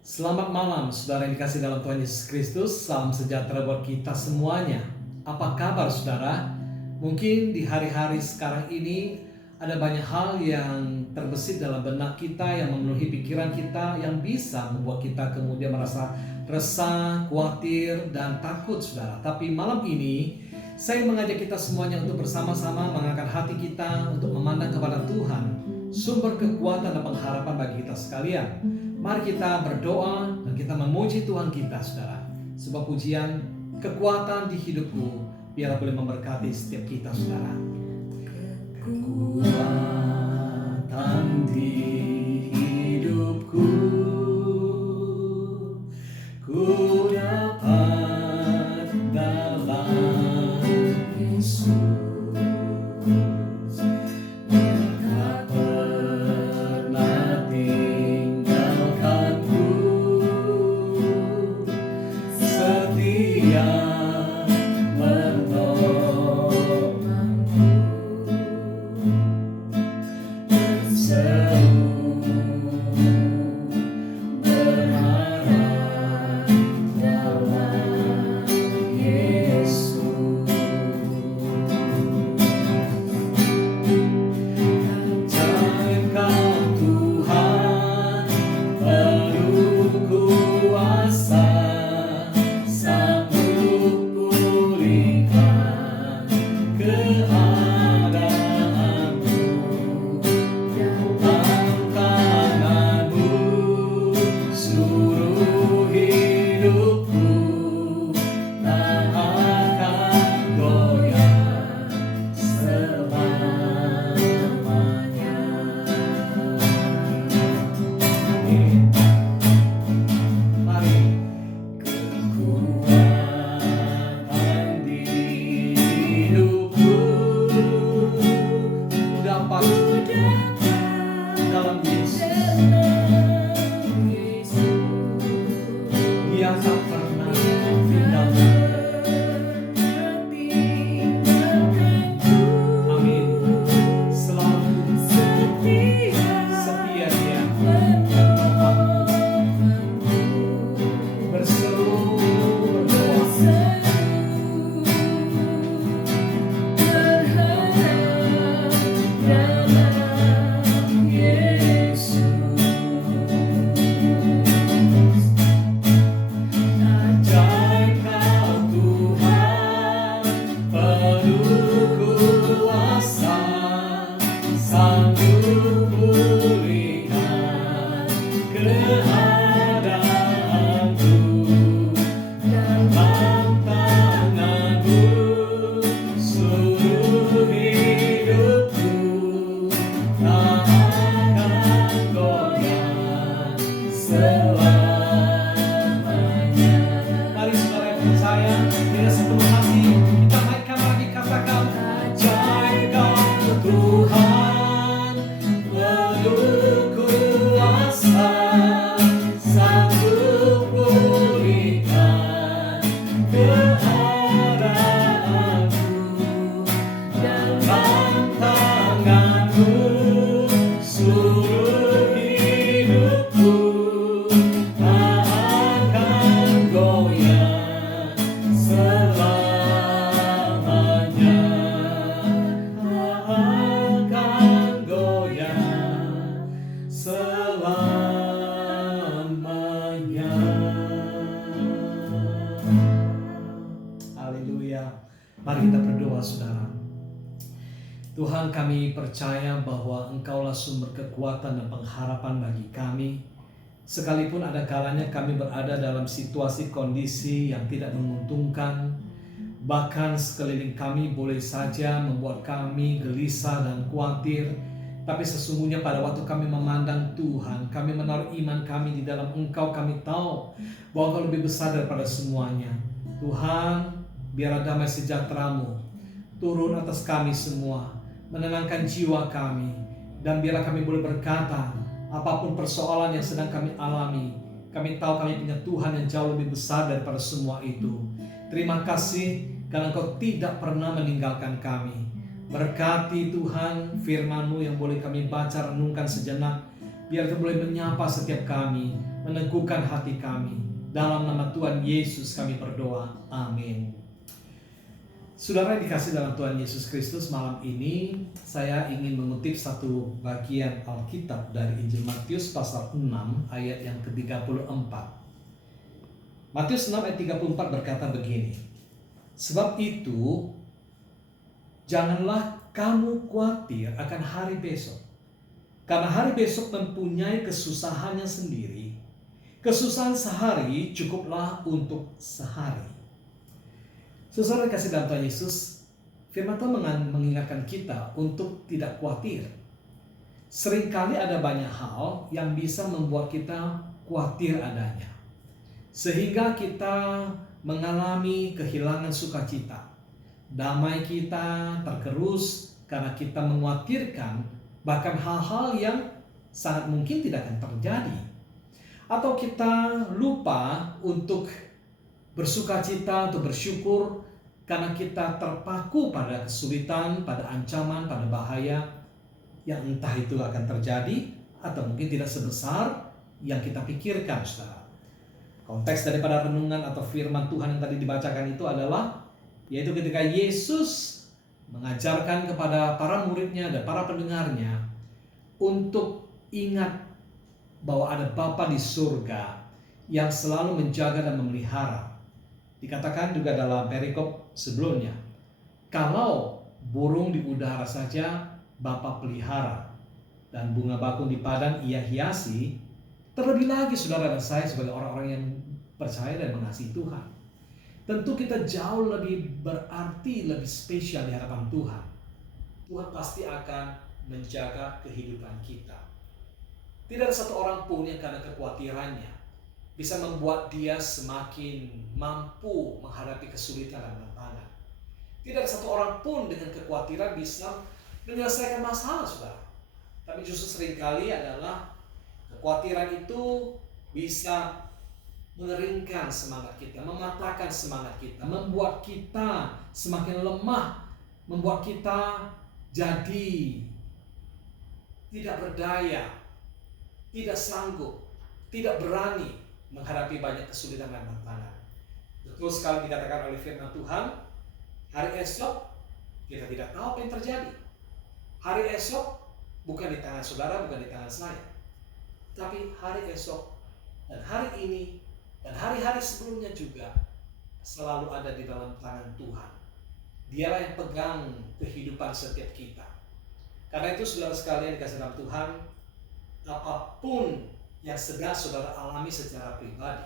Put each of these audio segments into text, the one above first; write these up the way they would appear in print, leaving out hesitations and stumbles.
Selamat malam, saudara yang dikasih dalam Tuhan Yesus Kristus. Salam sejahtera buat kita semuanya. Apa kabar, saudara? Mungkin di hari-hari sekarang ini ada banyak hal yang terbesit dalam benak kita, yang memenuhi pikiran kita, yang bisa membuat kita kemudian merasa resah, khawatir, dan takut, saudara. Tapi malam ini saya mengajak kita semuanya untuk bersama-sama mengangkat hati kita untuk memandang kepada Tuhan, sumber kekuatan dan pengharapan bagi kita sekalian. Mari kita berdoa dan kita memuji Tuhan kita, saudara. Sebuah pujian, kekuatan di hidupku, biar boleh memberkati setiap kita, saudara. Kekuatan di hidupku, ku dapat dalam Yesus. Mari kita berdoa, saudara. Tuhan, kami percaya bahwa Engkaulah sumber kekuatan dan pengharapan bagi kami. Sekalipun ada kalanya kami berada dalam situasi kondisi yang tidak menguntungkan, bahkan sekeliling kami boleh saja membuat kami gelisah dan khawatir. Tapi sesungguhnya pada waktu kami memandang Tuhan, kami menaruh iman kami di dalam Engkau, kami tahu bahwa Engkau lebih besar daripada semuanya. Tuhan, biar damai sejahtera-Mu turun atas kami semua, menenangkan jiwa kami, dan biarlah kami boleh berkata, apapun persoalan yang sedang kami alami, kami tahu kami punya Tuhan yang jauh lebih besar daripada semua itu. Terima kasih karena Engkau tidak pernah meninggalkan kami. Berkati Tuhan firman-Mu yang boleh kami baca renungkan sejenak, biar Kau boleh menyapa setiap kami, meneguhkan hati kami. Dalam nama Tuhan Yesus kami berdoa. Amin. Saudara yang dikasih dalam Tuhan Yesus Kristus, malam ini saya ingin mengutip satu bagian Alkitab dari Injil Matius pasal 6 ayat yang ke-34. Matius 6 ayat 34 berkata begini, "Sebab itu janganlah kamu khawatir akan hari besok, karena hari besok mempunyai kesusahannya sendiri. Kesusahan sehari cukuplah untuk sehari." Saudara kasih dalam Tuhan Yesus, firman Tuhan mengingatkan kita untuk tidak khawatir. Seringkali ada banyak hal yang bisa membuat kita khawatir adanya, sehingga kita mengalami kehilangan sukacita. Damai kita tergerus karena kita mengkhawatirkan bahkan hal-hal yang sangat mungkin tidak akan terjadi. Atau kita lupa untuk bersukacita, untuk bersyukur karena kita terpaku pada kesulitan, pada ancaman, pada bahaya yang entah itu akan terjadi atau mungkin tidak sebesar yang kita pikirkan, saudara. Konteks daripada renungan atau firman Tuhan yang tadi dibacakan itu adalah yaitu ketika Yesus mengajarkan kepada para muridnya dan para pendengarnya untuk ingat bahwa ada Bapa di surga yang selalu menjaga dan memelihara. Dikatakan juga dalam perikop sebelumnya, kalau burung di udara saja Bapa pelihara dan bunga bakung di padang ia hiasi, terlebih lagi saudara dan saya sebagai orang-orang yang percaya dan mengasihi Tuhan. Tentu kita jauh lebih berarti, lebih spesial di hadapan Tuhan. Tuhan pasti akan menjaga kehidupan kita. Tidak ada satu orang pun yang karena kekhawatirannya bisa membuat dia semakin mampu menghadapi kesulitan dan tantangan. Tidak ada satu orang pun dengan kekhawatiran bisa menyelesaikan masalah, saudara. Tapi justru seringkali adalah kekhawatiran itu bisa mengeringkan semangat kita, mematahkan semangat kita, membuat kita semakin lemah, membuat kita jadi tidak berdaya, tidak sanggup, tidak berani menghadapi banyak kesulitan dan tantangan. Betul sekali dikatakan oleh firman Tuhan, hari esok kita tidak tahu apa yang terjadi. Hari esok bukan di tangan saudara, bukan di tangan saya. Tapi hari esok dan hari ini dan hari-hari sebelumnya juga selalu ada di dalam tangan Tuhan. Dialah yang pegang kehidupan setiap kita. Karena itu saudara sekalian dikasih dalam Tuhan, apapun yang sedang saudara alami secara pribadi,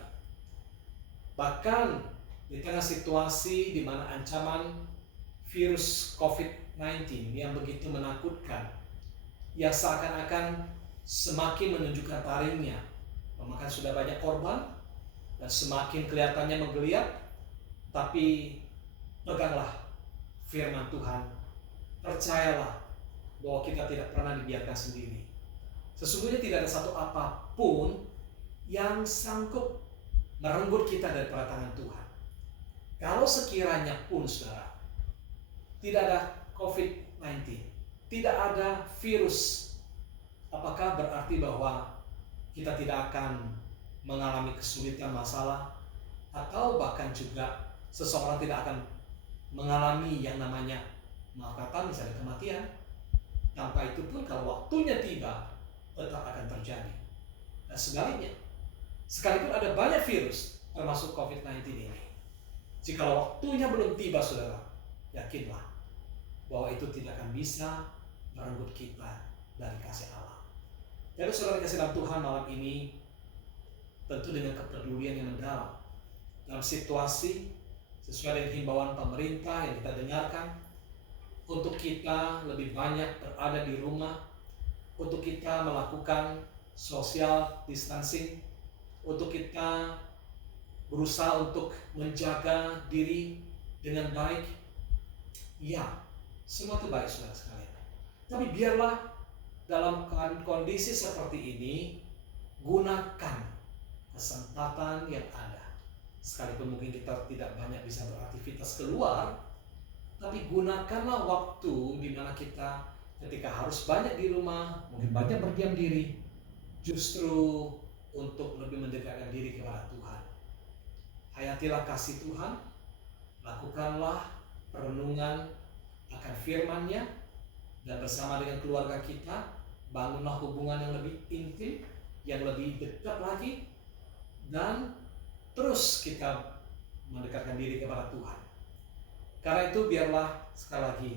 bahkan di tengah situasi di mana ancaman virus COVID-19 yang begitu menakutkan, yang seakan-akan semakin menunjukkan taringnya, memakan sudah banyak korban dan semakin kelihatannya menggeliat, tapi peganglah firman Tuhan, percayalah bahwa kita tidak pernah dibiarkan sendiri. Sesungguhnya tidak ada satu apapun yang sanggup merenggut kita dari tangan Tuhan. Kalau sekiranya pun saudara, tidak ada COVID-19, tidak ada virus, apakah berarti bahwa kita tidak akan mengalami kesulitan masalah, atau bahkan juga seseorang tidak akan mengalami yang namanya maaf kata misalnya kematian? Tanpa itu pun kalau waktunya tiba tetap akan terjadi. Dan sebaliknya, sekalipun ada banyak virus termasuk COVID-19 ini, jika waktunya belum tiba saudara, yakinlah bahwa itu tidak akan bisa merenggut kita dari kasih Allah. Jadi saudara kasih dalam Tuhan malam ini, tentu dengan kepedulian yang mendalam dalam situasi sesuai dengan himbauan pemerintah yang kita dengarkan, untuk kita lebih banyak berada di rumah, untuk kita melakukan social distancing, untuk kita berusaha untuk menjaga diri dengan baik. Ya, semua itu baik saudara sekalian. Tapi biarlah dalam kondisi seperti ini, gunakan kesempatan yang ada. Sekalipun mungkin kita tidak banyak bisa beraktivitas keluar, tapi gunakanlah waktu di mana kita ketika harus banyak di rumah, mungkin banyak berdiam diri, justru untuk lebih mendekatkan diri kepada Tuhan. Hayatilah kasih Tuhan, lakukanlah perenungan akan firman-Nya, dan bersama dengan keluarga kita bangunlah hubungan yang lebih intim, yang lebih dekat lagi, dan terus kita mendekatkan diri kepada Tuhan. Karena itu biarlah sekali lagi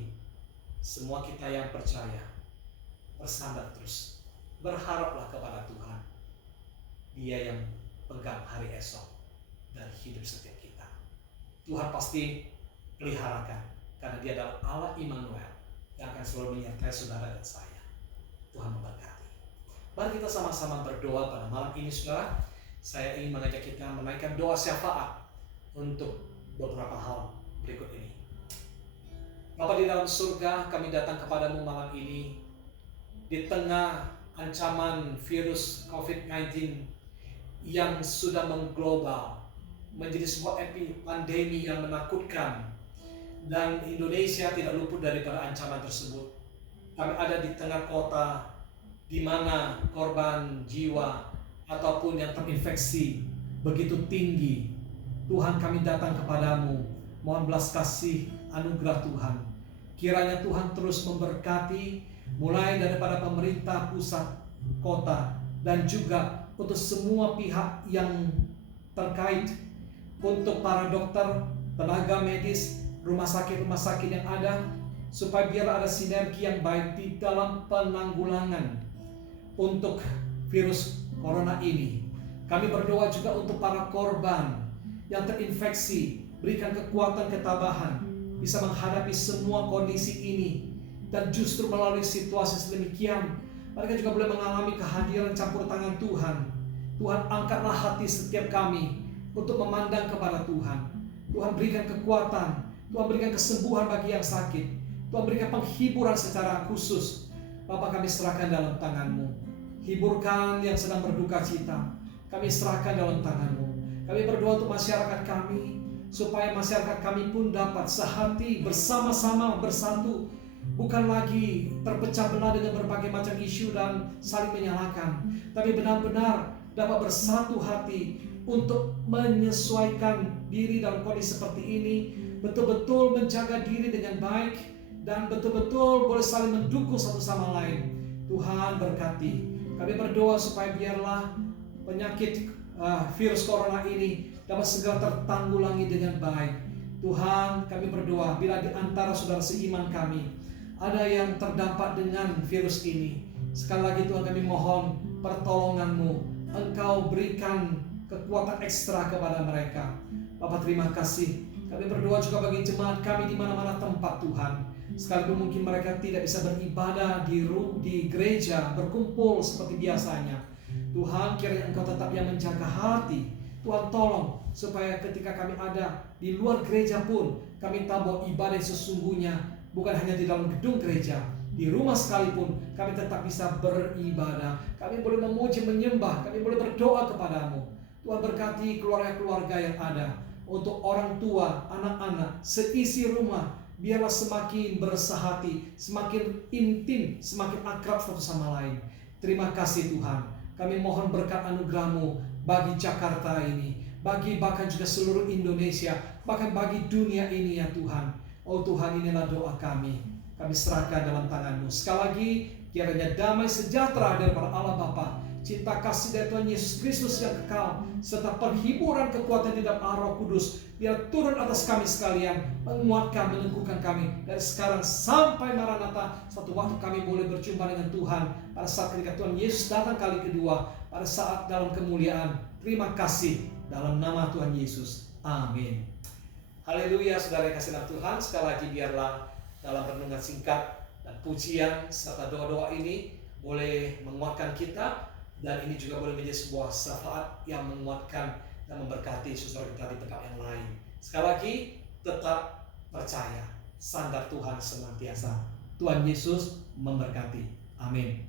semua kita yang percaya bersandar terus, berharaplah kepada Tuhan. Dia yang pegang hari esok dan hidup setiap kita. Tuhan pasti peliharakan, karena Dia adalah Allah Immanuel yang akan selalu menyertai saudara dan saya. Tuhan memberkati. Mari kita sama-sama berdoa pada malam ini, saudara. Saya ingin mengajak kita menaikkan doa syafaat untuk beberapa hal berikut ini. Bapa di dalam surga, kami datang kepadamu malam ini di tengah ancaman virus COVID-19 yang sudah mengglobal, menjadi sebuah pandemi yang menakutkan, dan Indonesia tidak luput daripada ancaman tersebut. Kami ada di tengah kota di mana korban jiwa ataupun yang terinfeksi begitu tinggi. Tuhan, kami datang kepadamu, mohon belas kasih anugerah Tuhan. Kiranya Tuhan terus memberkati, mulai daripada pemerintah pusat, kota, dan juga untuk semua pihak yang terkait, untuk para dokter, tenaga medis, rumah sakit yang ada, supaya biar ada sinergi yang baik di dalam penanggulangan untuk virus corona ini. Kami berdoa juga untuk para korban yang terinfeksi, berikan kekuatan ketabahan, bisa menghadapi semua kondisi ini, dan justru melalui situasi sedemikian, mereka juga boleh mengalami kehadiran campur tangan Tuhan. Tuhan, angkatlah hati setiap kami untuk memandang kepada Tuhan. Tuhan, berikan kekuatan, Tuhan berikan kesembuhan bagi yang sakit, Tuhan berikan penghiburan secara khusus. Bapa, kami serahkan dalam tangan-Mu. Hiburkan yang sedang berduka cita, kami serahkan dalam tangan-Mu. Kami berdoa untuk masyarakat kami, supaya masyarakat kami pun dapat sehati, bersama-sama, bersatu, bukan lagi terpecah belah dengan berbagai macam isu dan saling menyalahkan, tapi benar-benar dapat bersatu hati untuk menyesuaikan diri dalam kondisi seperti ini, betul-betul menjaga diri dengan baik, dan betul-betul boleh saling mendukung satu sama lain. Tuhan berkati. Kami berdoa supaya biarlah penyakit virus corona ini dapat segera tertanggulangi dengan baik. Tuhan, kami berdoa bila di antara saudara seiman kami ada yang terdampak dengan virus ini, sekali lagi Tuhan, kami mohon pertolongan-Mu. Engkau berikan kekuatan ekstra kepada mereka. Bapa, terima kasih. Kami berdoa juga bagi jemaat kami di mana-mana tempat, Tuhan. Sekalipun mungkin mereka tidak bisa beribadah di gereja, berkumpul seperti biasanya, Tuhan, kiranya Engkau tetap yang menjaga hati. Tuhan, tolong supaya ketika kami ada di luar gereja pun, kami tahu bahwa ibadah sesungguhnya bukan hanya di dalam gedung gereja, di rumah sekalipun kami tetap bisa beribadah. Kami boleh memuji, menyembah, kami boleh berdoa kepadamu. Tuhan, berkati keluarga-keluarga yang ada, untuk orang tua, anak-anak, seisi rumah, biarlah semakin bersahati, semakin intim, semakin akrab satu sama lain. Terima kasih Tuhan. Kami mohon berkat anugerah-Mu bagi Jakarta ini, bagi bahkan juga seluruh Indonesia, bahkan bagi dunia ini ya Tuhan. Oh Tuhan, inilah doa kami. Kami serahkan dalam tangan-Mu. Sekali lagi, kiranya damai sejahtera daripada Allah Bapa, cinta kasih dari Tuhan Yesus Kristus yang kekal, serta perhiburan kekuatan di dalam Roh Kudus, biar turun atas kami sekalian, menguatkan, meneguhkan kami dari sekarang sampai Maranatha. Satu waktu kami boleh berjumpa dengan Tuhan pada saat ketika Tuhan Yesus datang kali kedua, pada saat dalam kemuliaan. Terima kasih dalam nama Tuhan Yesus. Amin. Haleluya, saudara yang kasih dalam Tuhan. Sekali lagi biarlah dalam renungan singkat dan pujian serta doa-doa ini boleh menguatkan kita, dan ini juga boleh menjadi sebuah syafaat yang menguatkan dan memberkati saudara kita di tempat yang lain. Sekali lagi, tetap percaya, sandar Tuhan senantiasa. Tuhan Yesus memberkati. Amin.